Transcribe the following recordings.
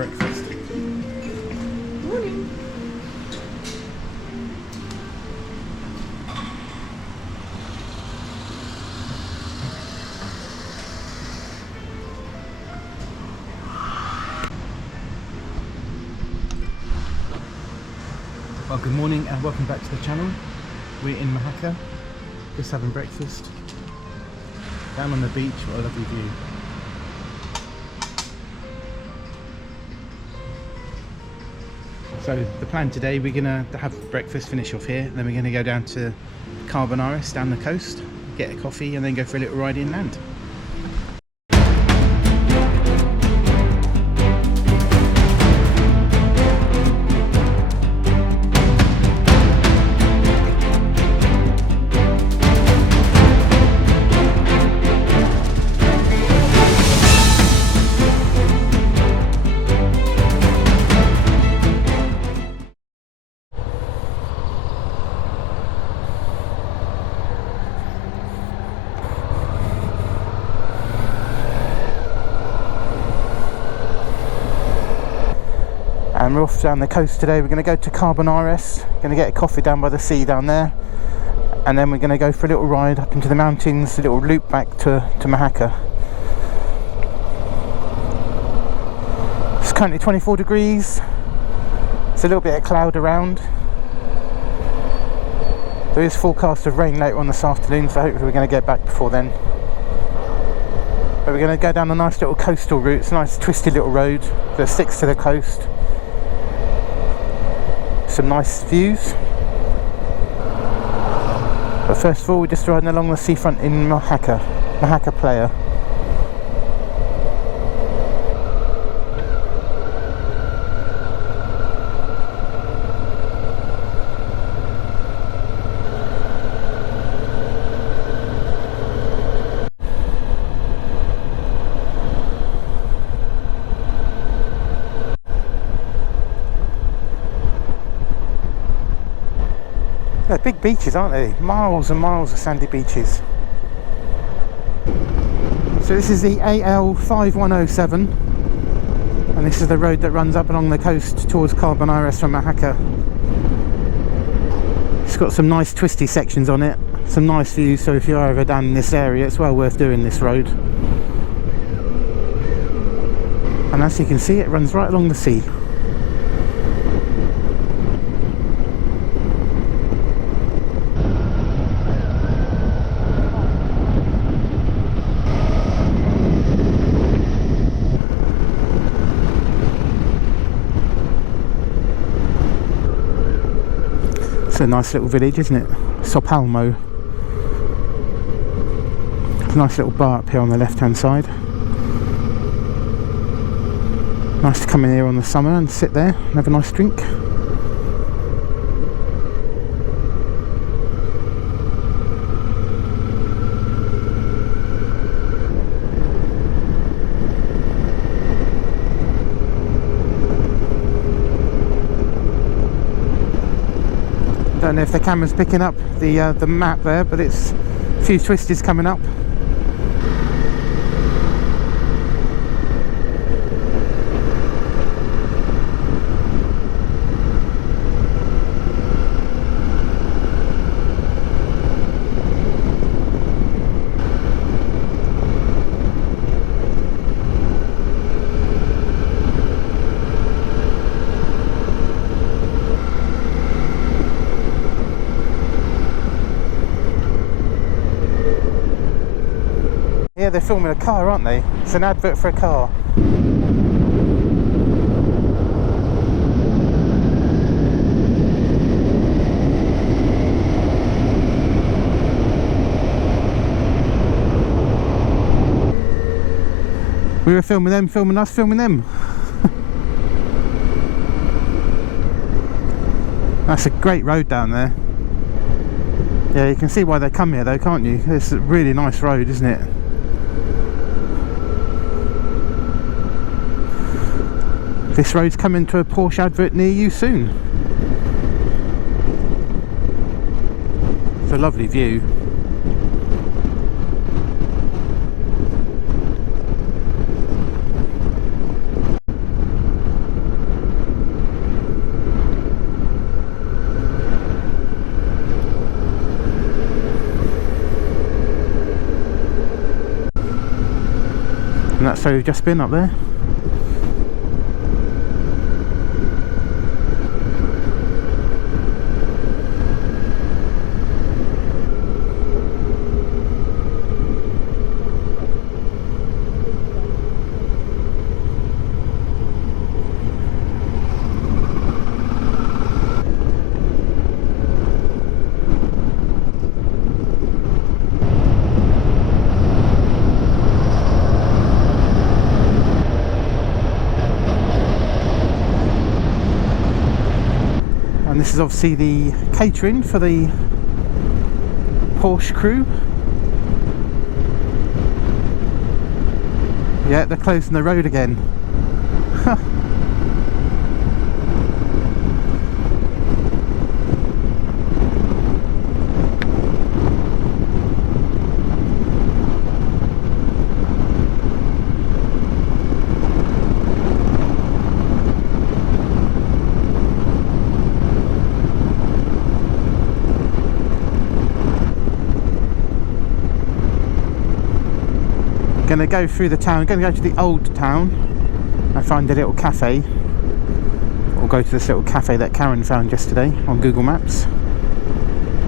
breakfast. Morning. Well, good morning and welcome back to the channel. We're in Mojacar, just having breakfast. Down on the beach, what a lovely view. So the plan today, we're going to have breakfast, finish off here, then we're going to go down to Carbonares, down the coast, get a coffee and then go for a little ride inland. And we're off down the coast today. We're going to go to Carbonares, going to get a coffee down by the sea down there, and then we're going to go for a little ride up into the mountains, a little loop back to Mojacar. It's currently 24 degrees, there's a little bit of cloud around. There is forecast of rain later on this afternoon, so hopefully we're going to get back before then. But we're going to go down a nice little coastal route. It's a nice twisty little road that sticks to the coast. Some nice views. But first of all, we're just riding along the seafront in Mojacar Playa. They're big beaches, aren't they? Miles and miles of sandy beaches. So this is the AL5107, and this is the road that runs up along the coast towards Carbonares from Mojacar. It's got some nice twisty sections on it, some nice views, so if you're ever down in this area, it's well worth doing this road. And as you can see, it runs right along the sea. It's a nice little village, isn't it? Sopalmo. There's a nice little bar up here on the left hand side. Nice to come in here on the summer and sit there and have a nice drink. Don't know if the camera's picking up the map there, but it's a few twisties coming up. Yeah, they're filming a car, aren't they? It's an advert for a car. We were filming them, filming us, filming them. That's a great road down there. Yeah, you can see why they come here though, can't you? It's a really nice road, isn't it? This road's coming to a Porsche advert near you soon. It's a lovely view. And that's where we've just been, up there. This is obviously the catering for the Porsche crew. Yeah, they're closing the road again. Going to go through the town, going to go to the old town and find a little cafe, or go to this little cafe that Karen found yesterday on Google Maps,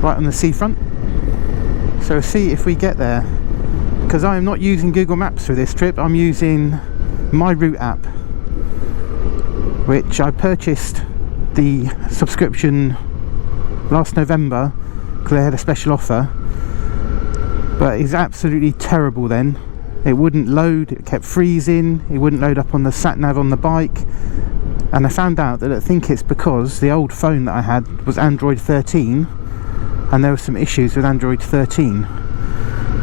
right on the seafront. So see if we get there, because I am not using Google Maps for this trip. I'm using MyRoute-app, which I purchased the subscription last November because they had a special offer, but it's absolutely terrible then. It wouldn't load, it kept freezing, it wouldn't load up on the sat-nav on the bike. And I found out that I think it's because the old phone that I had was Android 13 and there were some issues with Android 13.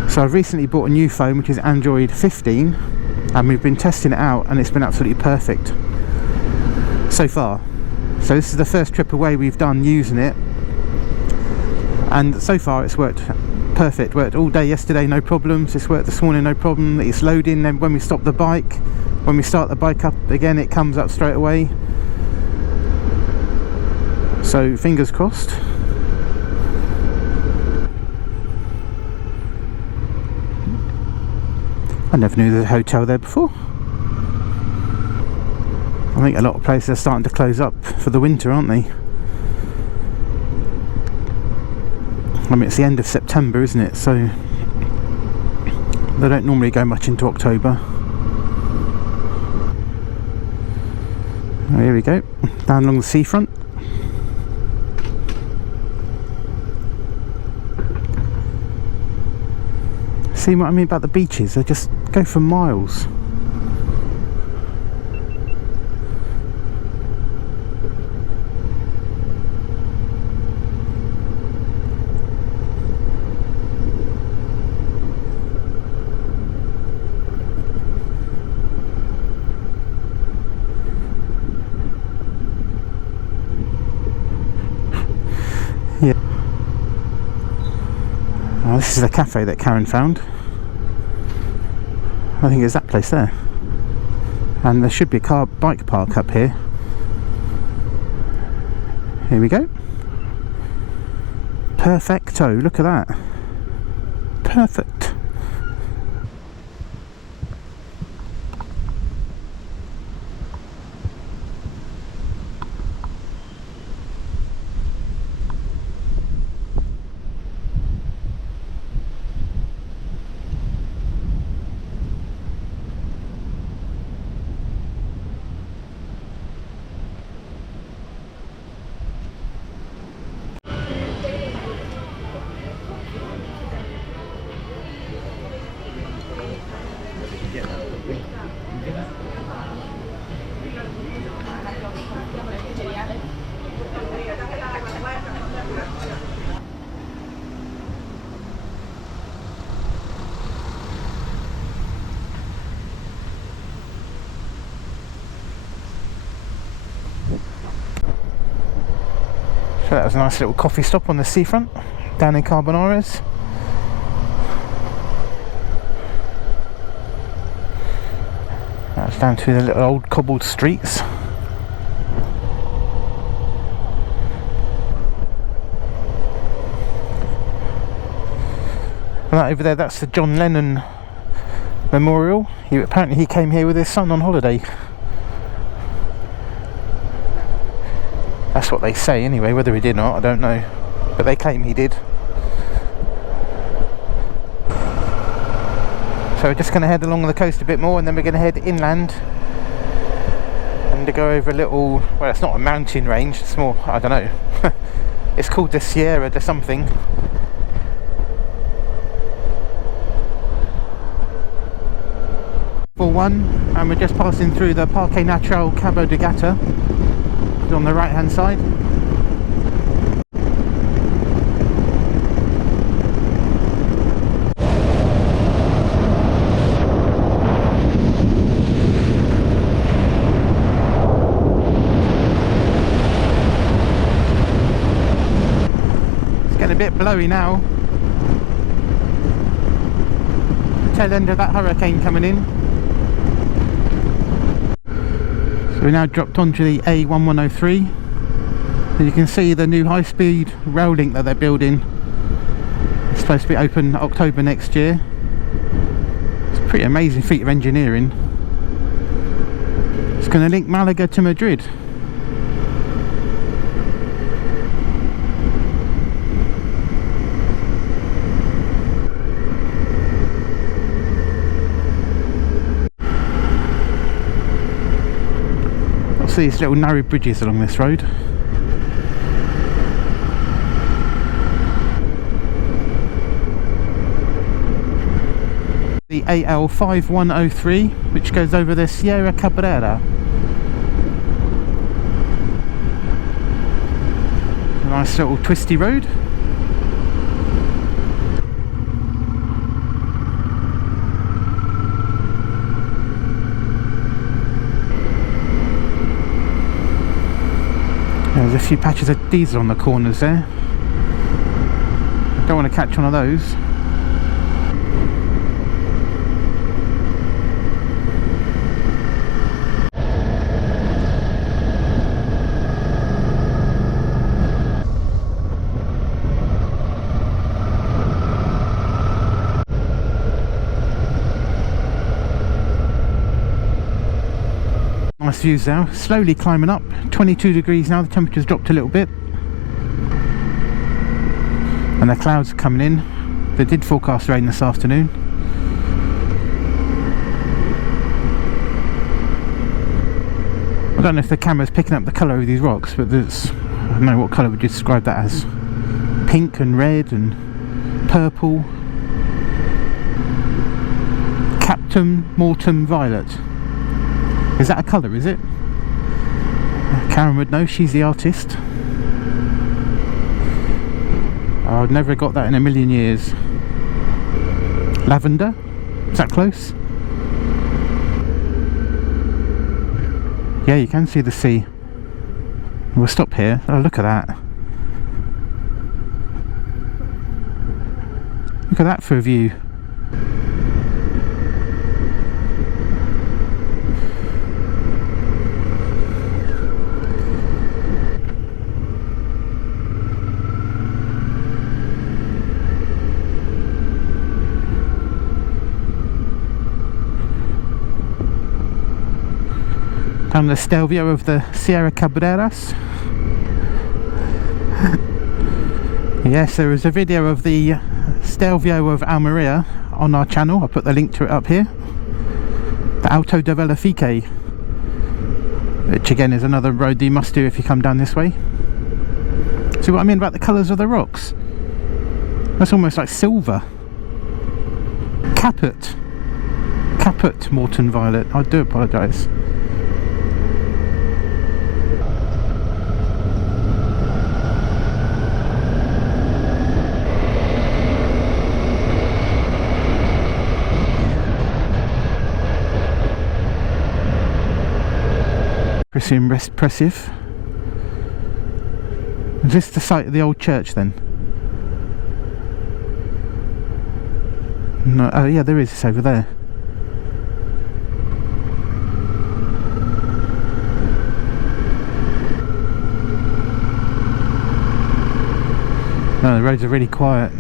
So I've recently bought a new phone which is Android 15 and we've been testing it out and it's been absolutely perfect so far. So this is the first trip away we've done using it, and so far it's worked perfect. Worked all day yesterday, no problems. It's worked this morning, no problem. It's loading, then when we stop the bike, when we start the bike up again, it comes up straight away. So fingers crossed. I never knew there was a hotel there before. I think a lot of places are starting to close up for the winter, aren't they? I mean, it's the end of September, isn't it? So they don't normally go much into October. Oh, here we go, down along the seafront. See what I mean about the beaches? They just go for miles. Yeah. Oh, this is the cafe that Karen found. I think it's that place there. And there should be a bike park up here. Here we go. Perfecto, look at that. Perfect. So that was a nice little coffee stop on the seafront down in Carbonares. That's down to the little old cobbled streets. And that over there, that's the John Lennon memorial. Apparently he came here with his son on holiday. That's what they say anyway. Whether he did or not, I don't know, but they claim he did. So we're just going to head along the coast a bit more, and then we're going to head inland and to go over a little, well, it's not a mountain range, it's more, I don't know, it's called the Sierra de something. And we're just passing through the Parque Natural Cabo de Gata. It's on the right hand side. It's getting a bit blowy now. Tail end of that hurricane coming in. So we now dropped onto the A1103, and you can see the new high-speed rail link that they're building. It's supposed to be open October next year. It's a pretty amazing feat of engineering. It's going to link Malaga to Madrid. These little narrow bridges along this road. The AL5103, which goes over the Sierra Cabrera. A nice little twisty road. There's a few patches of diesel on the corners there. Don't want to catch one of those. Nice views now, slowly climbing up, 22 degrees now, the temperature's dropped a little bit. And the clouds are coming in. They did forecast rain this afternoon. I don't know if the camera's picking up the colour of these rocks, but there's, I don't know what colour would you describe that as. Pink and red and purple. Captain Mortem Violet. Is that a colour, is it? Karen would know, she's the artist. I've never got that in a million years. Lavender? Is that close? Yeah, you can see the sea. We'll stop here. Oh, look at that. Look at that for a view. Down the Stelvio of the Sierra Carboneras. Yes, there is a video of the Stelvio of Almeria on our channel. I'll put the link to it up here. The Alto de Verifique, which again is another road that you must do if you come down this way. See what I mean about the colours of the rocks? That's almost like silver. Caput Morton Violet. I do apologise. Pretty impressive. Is this the site of the old church then? No, oh yeah, there is. It's over there. No, the roads are really quiet.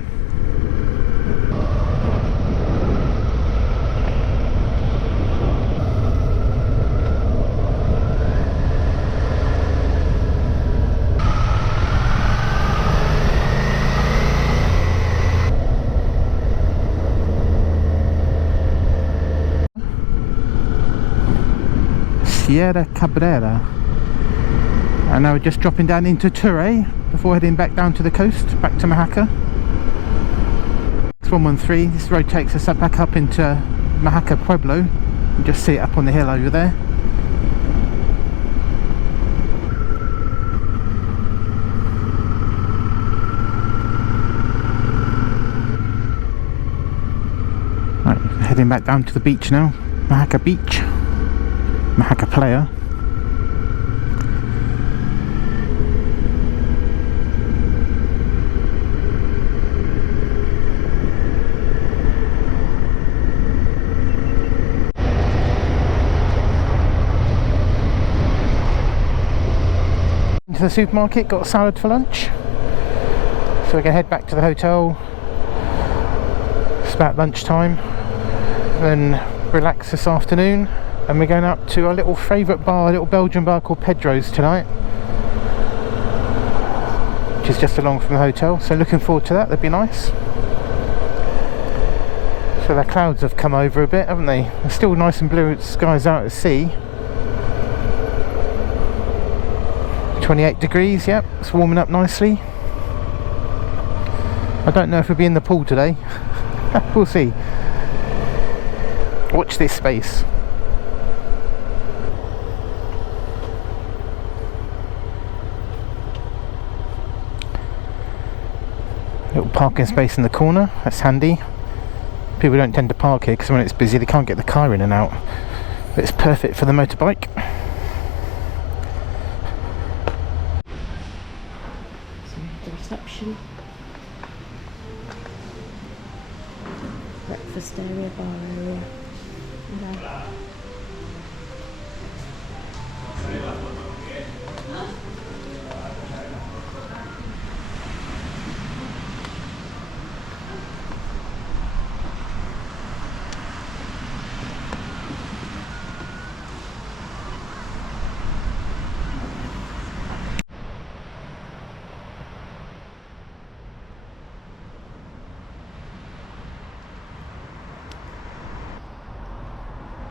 Tierra Cabrera. And now we're just dropping down into Ture before heading back down to the coast, back to Mojacar. It's 113. This road takes us back up into Mojacar Pueblo. You can just see it up on the hill over there. Right, heading back down to the beach now. Mojacar Beach. Mojacar Playa. To the supermarket, got a salad for lunch, so we're going to head back to the hotel. It's about lunchtime, then relax this afternoon, and we're going up to our little favourite bar, a little Belgian bar called Pedro's tonight, which is just along from the hotel, so looking forward to that. That'd be nice. So the clouds have come over a bit, haven't they? It's still nice and blue skies out at sea. 28 degrees, yep, it's warming up nicely. I don't know if we'll be in the pool today. We'll see. Watch this space. Little parking space in the corner, that's handy. People don't tend to park here because when it's busy they can't get the car in and out. But it's perfect for the motorbike. Reception, breakfast area, bar area.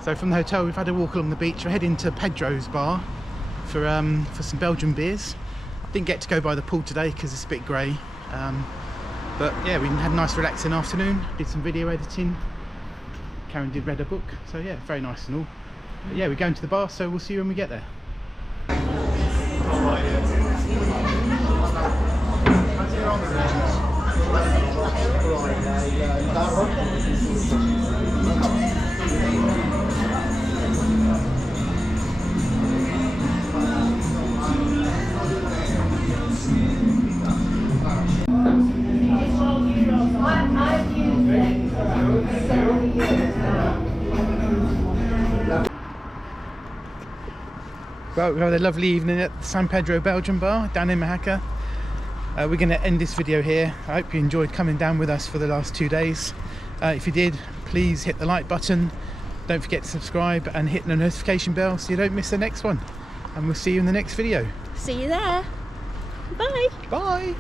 So from the hotel we've had a walk along the beach. We're heading to Pedro's bar for some Belgian beers. Didn't get to go by the pool today because it's a bit grey, but yeah, we had a nice relaxing afternoon, did some video editing. Karen read a book, so yeah, very nice and all. But yeah, we're going to the bar, so we'll see you when we get there. Well, we had a lovely evening at the San Pedro Belgian bar down in Mojacar. We're going to end this video here. I hope you enjoyed coming down with us for the last 2 days. If you did, please hit the like button. Don't forget to subscribe and hit the notification bell so you don't miss the next one. And we'll see you in the next video. See you there. Bye. Bye.